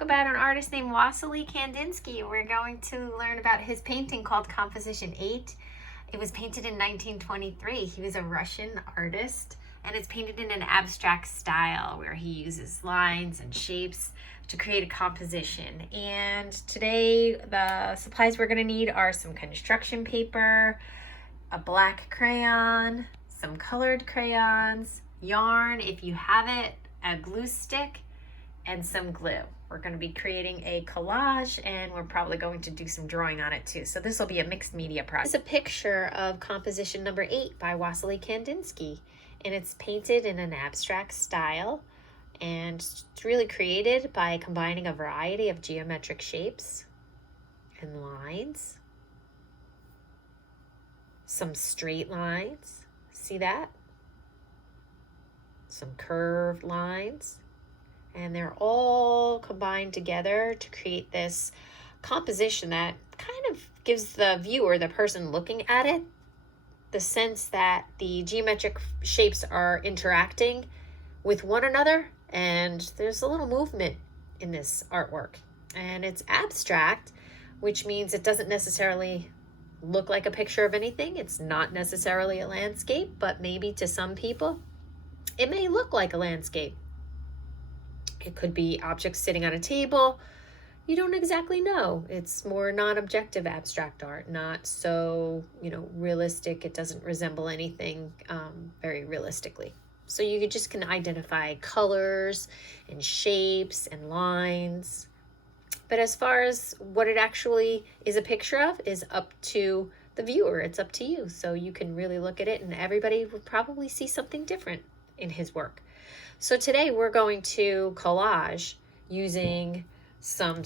talk about an artist named Wassily Kandinsky. We're going to learn about his painting called Composition 8. It was painted in 1923. He was a Russian artist, and it's painted in an abstract style where he uses lines and shapes to create a composition. And today the supplies we're going to need are some construction paper, a black crayon, some colored crayons, yarn if you have it, a glue stick, and some glue. We're going to be creating a collage, and we're probably going to do some drawing on it too. So this will be a mixed media project. This is a picture of composition number 8 by Wassily Kandinsky, and it's painted in an abstract style, and it's really created by combining a variety of geometric shapes and lines. Some straight lines, see that? Some curved lines. And they're all combined together to create this composition that kind of gives the viewer, the person looking at it, the sense that the geometric shapes are interacting with one another, and there's a little movement in this artwork. And it's abstract, which means it doesn't necessarily look like a picture of anything. It's not necessarily a landscape, but maybe to some people, it may look like a landscape. It could be objects sitting on a table. You don't exactly know. It's more non-objective abstract art, not so, realistic. It doesn't resemble anything very realistically. So you just can identify colors and shapes and lines. But as far as what it actually is a picture of is up to the viewer. It's up to you. So you can really look at it, and everybody will probably see something different in his work. So today we're going to collage using some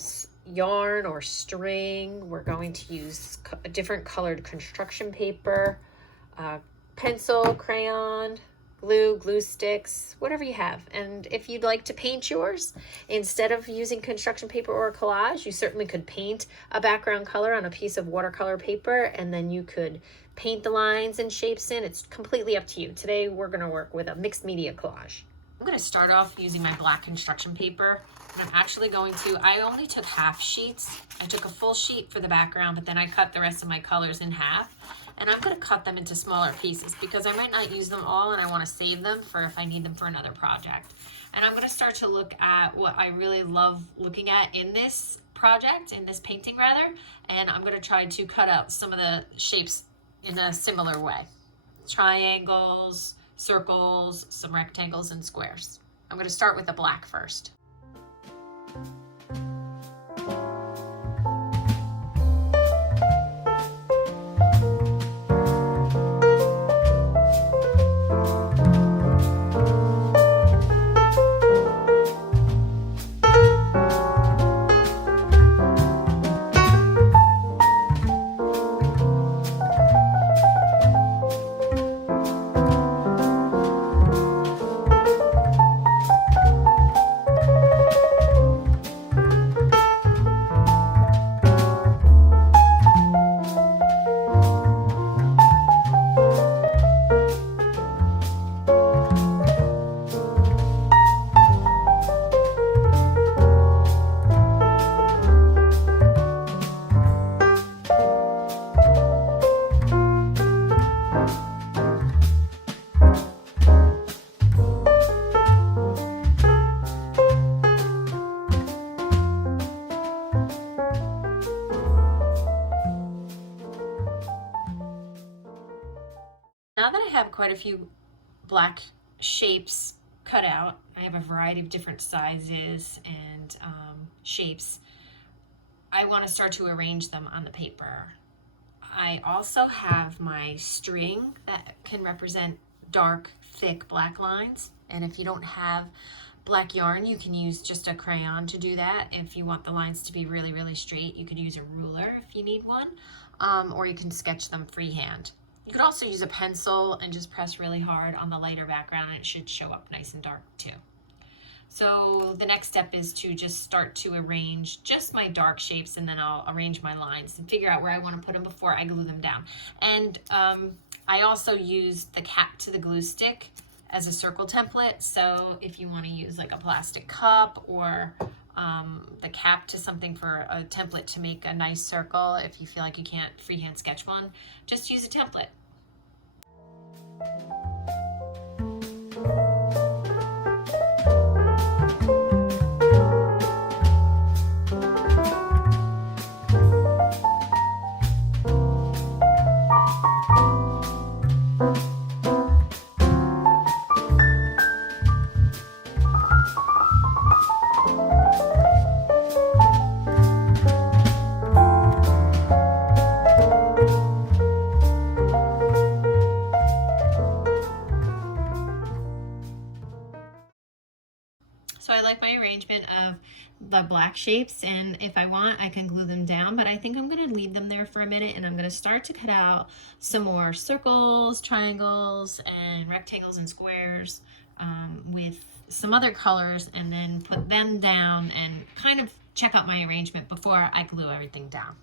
yarn or string. We're going to use different colored construction paper, pencil, crayon, glue sticks, whatever you have. And if you'd like to paint yours, instead of using construction paper or collage, you certainly could paint a background color on a piece of watercolor paper, and then you could paint the lines and shapes in. It's completely up to you. Today we're going to work with a mixed media collage. I'm going to start off using my black construction paper, and I'm actually I only took half sheets. I took a full sheet for the background, but then I cut the rest of my colors in half, and I'm going to cut them into smaller pieces because I might not use them all, and I want to save them for if I need them for another project. And I'm going to start to look at what I really love looking at in this project, in this painting rather, and I'm going to try to cut out some of the shapes in a similar way. Triangles, circles, some rectangles, and squares. I'm going to start with the black first. Now that I have quite a few black shapes cut out, I have a variety of different sizes and shapes, I want to start to arrange them on the paper. I also have my string that can represent dark, thick black lines. And if you don't have black yarn, you can use just a crayon to do that. If you want the lines to be really, really straight, you could use a ruler if you need one, or you can sketch them freehand. You could also use a pencil and just press really hard on the lighter background, and it should show up nice and dark too. So the next step is to just start to arrange just my dark shapes, and then I'll arrange my lines and figure out where I want to put them before I glue them down. And I also used the cap to the glue stick as a circle template. So if you want to use like a plastic cup or the cap to something for a template to make a nice circle. If you feel like you can't freehand sketch one, just use a template. So I like my arrangement of the black shapes, and if I want, I can glue them down, but I think I'm gonna leave them there for a minute, and I'm gonna start to cut out some more circles, triangles, and rectangles and squares with some other colors, and then put them down and kind of check out my arrangement before I glue everything down.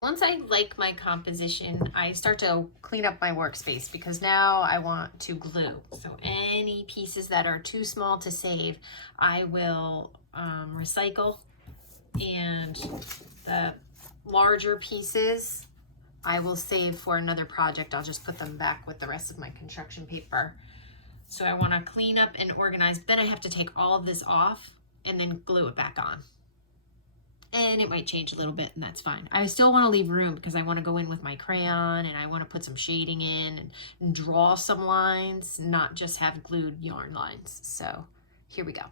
Once I like my composition, I start to clean up my workspace because now I want to glue. So any pieces that are too small to save, I will recycle, and the larger pieces I will save for another project. I'll just put them back with the rest of my construction paper. So I want to clean up and organize, but then I have to take all of this off and then glue it back on. And it might change a little bit, and that's fine. I still want to leave room because I want to go in with my crayon, and I want to put some shading in and draw some lines, not just have glued yarn lines. So here we go.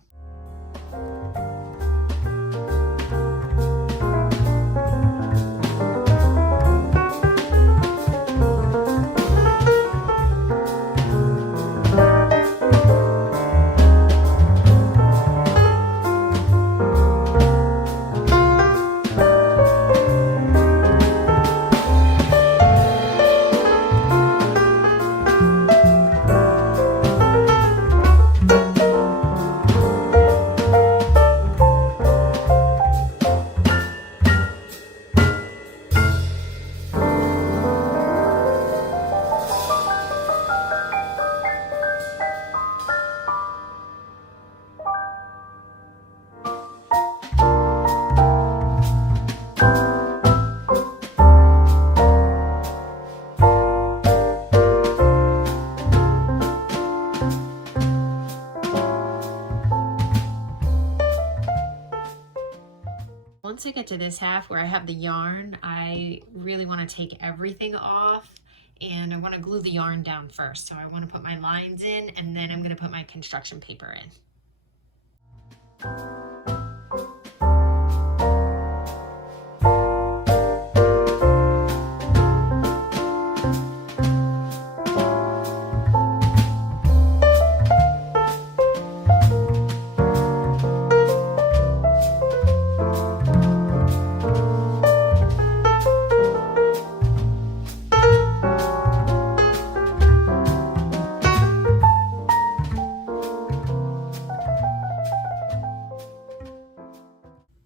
Once I get to this half where I have the yarn, I really want to take everything off and I want to glue the yarn down first. So I want to put my lines in, and then I'm going to put my construction paper in.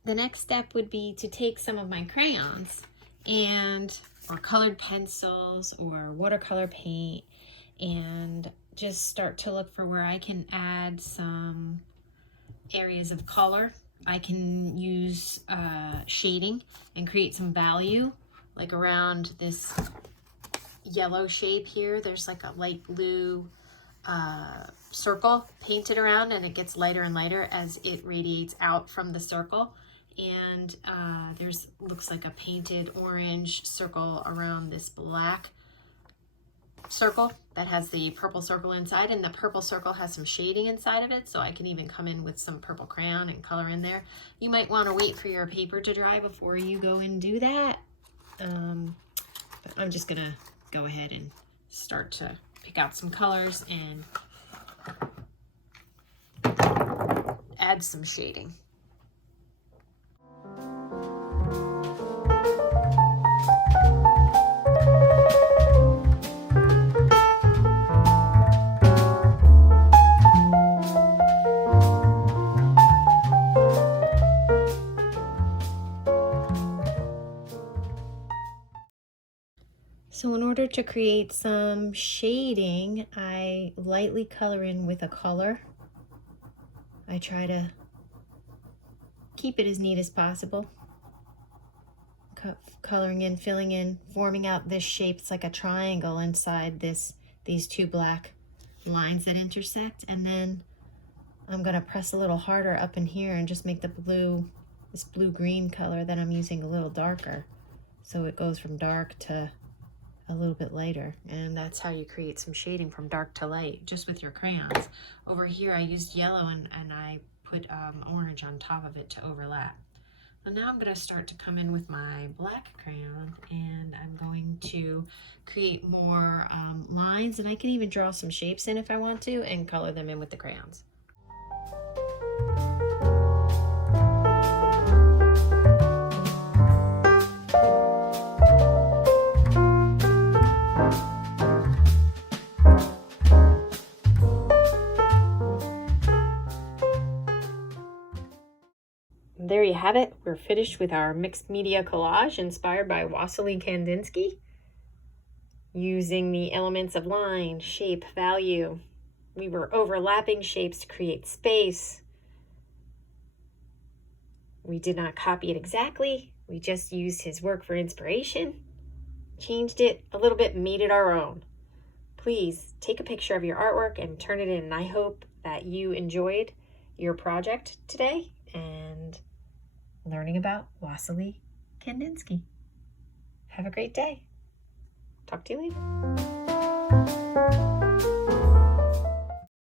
The next step would be to take some of my crayons or colored pencils or watercolor paint and just start to look for where I can add some areas of color. I can use shading and create some value, like around this yellow shape here. There's like a light blue circle painted around, and it gets lighter and lighter as it radiates out from the circle. And there's looks like a painted orange circle around this black circle that has the purple circle inside, and the purple circle has some shading inside of it, so I can even come in with some purple crayon and color in there. You might want to wait for your paper to dry before you go and do that, but I'm just gonna go ahead and start to pick out some colors and add some shading. So in order to create some shading, I lightly color in with a color. I try to keep it as neat as possible. Coloring in, filling in, forming out this shape. It's like a triangle inside these two black lines that intersect. And then I'm gonna press a little harder up in here and just make this blue-green color that I'm using a little darker. So it goes from dark to a little bit lighter, and that's how you create some shading from dark to light, just with your crayons. Over here I used yellow and I put orange on top of it to overlap. So now I'm going to start to come in with my black crayon, and I'm going to create more lines, and I can even draw some shapes in if I want to and color them in with the crayons. There you have it. We're finished with our mixed media collage inspired by Wassily Kandinsky, using the elements of line, shape, value. We were overlapping shapes to create space. We did not copy it exactly. We just used his work for inspiration, changed it a little bit, made it our own. Please take a picture of your artwork and turn it in. And I hope that you enjoyed your project today and learning about Wassily Kandinsky. Have a great day. Talk to you later.